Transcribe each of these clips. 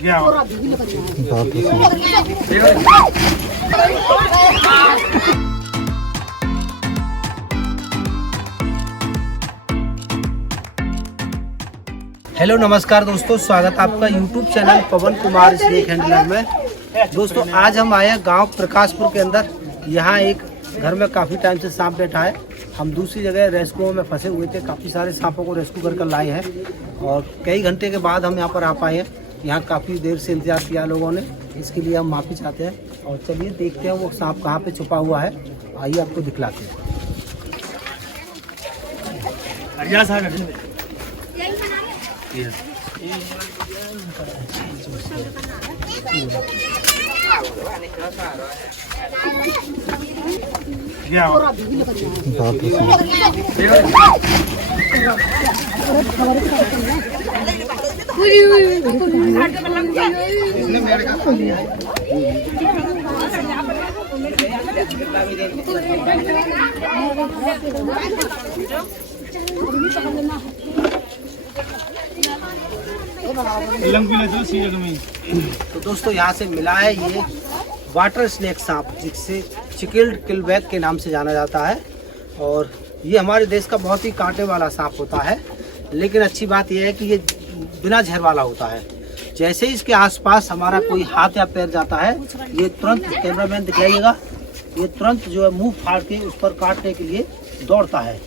Hello नमस्कार दोस्तों, स्वागत आपका यूट्यूब चैनल पवन कुमार स्नेक हैंडलर में। दोस्तों आज हम आए हैं गांव प्रकाशपुर के अंदर। यहाँ एक घर में काफ़ी टाइम से सांप बैठा है। हम दूसरी जगह रेस्क्यू में फंसे हुए थे, काफ़ी सारे सांपों को रेस्क्यू कर लाए हैं और कई घंटे के बाद हम यहाँ पर आ पाए हैं। यहाँ काफ़ी देर से इंतजार किया लोगों ने, इसके लिए हम माफ़ी चाहते हैं। और चलिए देखते हैं वो सांप कहाँ पे छुपा हुआ है, आइए आपको दिखलाते हैं। तो दोस्तों यहाँ से मिला है ये वाटर स्नेक सांप, जिसे चिकिल्ड किलबैक के नाम से जाना जाता है। और ये हमारे देश का बहुत ही कांटे वाला सांप होता है, लेकिन अच्छी बात यह है कि ये बिना जहर वाला होता है। जैसे ही इसके आसपास हमारा कोई हाथ या पैर जाता है, ये तुरंत, कैमरामैन दिखाइएगा, ये तुरंत जो है मुंह फाड़ के उस पर काटने के लिए दौड़ता है।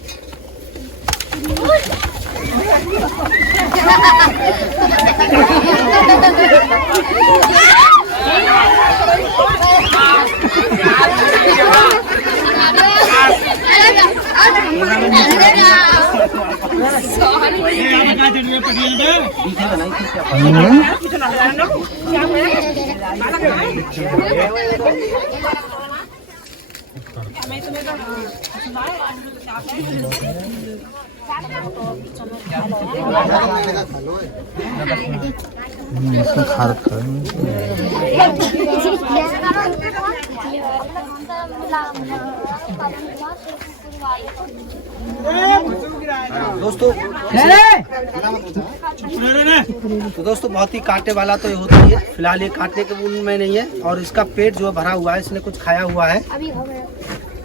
दोस्तों बहुत ही कांटे वाला तो ये होता ही है। फिलहाल ये काटने के मूड में नहीं है और इसका पेट जो है भरा हुआ है, इसने कुछ खाया हुआ है।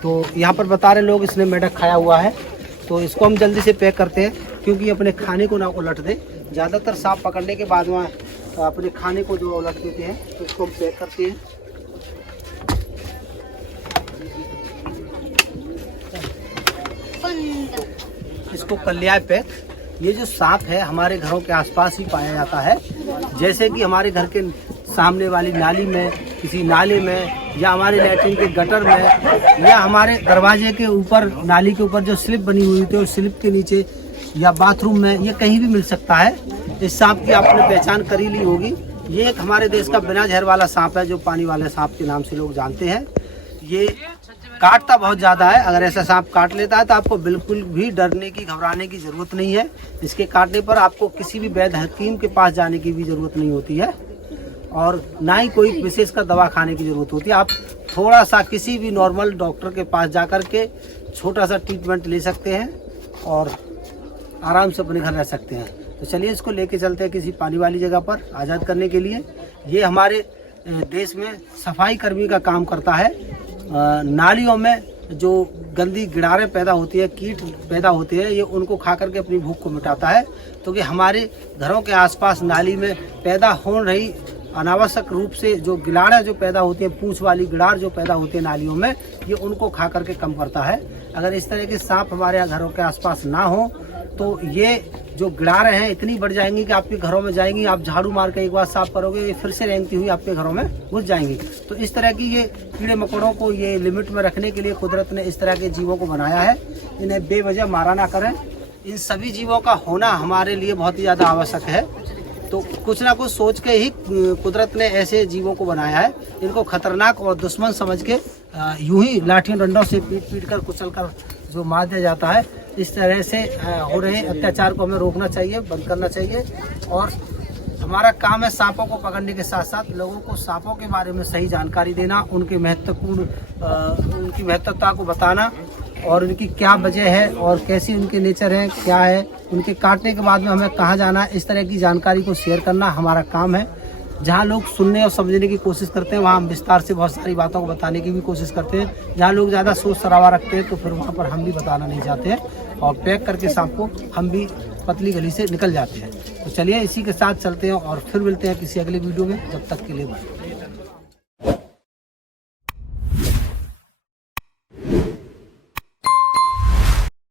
तो यहाँ पर बता रहे लोग इसने मेढक खाया हुआ है, तो इसको हम जल्दी से पैक करते हैं क्योंकि अपने खाने को ना उलट दे। ज़्यादातर सांप पकड़ने के बाद में अपने खाने को जो उलट देते हैं, तो इसको हम पैक करते हैं। इसको कर लिया है पैक। ये जो सांप है हमारे घरों के आसपास ही पाया जाता है। जैसे कि हमारे घर के सामने वाली नाली में, किसी नाले में, या हमारे लैट्रिन के गटर में, या हमारे दरवाजे के ऊपर, नाली के ऊपर जो स्लिप बनी हुई थी उस स्लिप के नीचे, या बाथरूम में, ये कहीं भी मिल सकता है। इस सांप की आपने पहचान कर ही ली होगी। ये एक हमारे देश का बिना जहर वाला सांप है, जो पानी वाले सांप के नाम से लोग जानते हैं। ये काटता बहुत ज़्यादा है। अगर ऐसा सांप काट लेता है तो आपको बिल्कुल भी डरने की, घबराने की ज़रूरत नहीं है। इसके काटने पर आपको किसी भी वैद्य हकीम के पास जाने की भी ज़रूरत नहीं होती है और ना ही कोई विशेष का दवा खाने की ज़रूरत होती है। आप थोड़ा सा किसी भी नॉर्मल डॉक्टर के पास जाकर के छोटा सा ट्रीटमेंट ले सकते हैं और आराम से अपने घर रह सकते हैं। तो चलिए इसको लेके चलते हैं किसी पानी वाली जगह पर आज़ाद करने के लिए। ये हमारे देश में सफाई कर्मी का काम करता है। नालियों में जो गंदी गिडारें पैदा होती है, कीट पैदा होते हैं, ये उनको खा करके अपनी भूख को मिटाता है। तो कि हमारे घरों के आसपास नाली में पैदा हो रही अनावश्यक रूप से जो गिलाड़ें जो पैदा होती हैं, पूंछ वाली गिडार जो पैदा होती है नालियों में, ये उनको खा करके कम करता है। अगर इस तरह के सांप हमारे घरों के आसपास ना हो तो ये जो गिडारें हैं इतनी बढ़ जाएंगी कि आपके घरों में जाएंगी। आप झाड़ू मार के एक बार साफ करोगे, ये फिर से रेंगती हुई आपके घरों में घुस जाएंगी। तो इस तरह की ये कीड़े मकोड़ों को ये लिमिट में रखने के लिए कुदरत ने इस तरह के जीवों को बनाया है। इन्हें बेवजह मारा ना करें। इन सभी जीवों का होना हमारे लिए बहुत ही ज़्यादा आवश्यक है। तो कुछ ना कुछ सोच के ही कुदरत ने ऐसे जीवों को बनाया है। इनको खतरनाक और दुश्मन समझ के यूं ही लाठियों डंडों से पीट कर कुचल कर जो मार दिया जाता है। इस तरह से हो रहे अत्याचार को हमें रोकना चाहिए, बंद करना चाहिए। और हमारा काम है सांपों को पकड़ने के साथ साथ लोगों को सांपों के बारे में सही जानकारी देना, उनकी महत्वता को बताना और उनकी क्या वजह है और कैसी उनके नेचर है, क्या है, उनके काटने के बाद में हमें कहाँ जाना है, इस तरह की जानकारी को शेयर करना हमारा काम है। जहाँ लोग सुनने और समझने की कोशिश करते हैं वहाँ हम विस्तार से बहुत सारी बातों को बताने की भी कोशिश करते हैं। जहाँ लोग ज़्यादा शोर शराबा रखते हैं तो फिर वहाँ पर हम भी बताना नहीं चाहते हैं और पैक करके सांप को हम भी पतली गली से निकल जाते हैं। तो चलिए इसी के साथ चलते हैं और फिर मिलते हैं किसी अगले वीडियो में। जब तक के लिए बाय।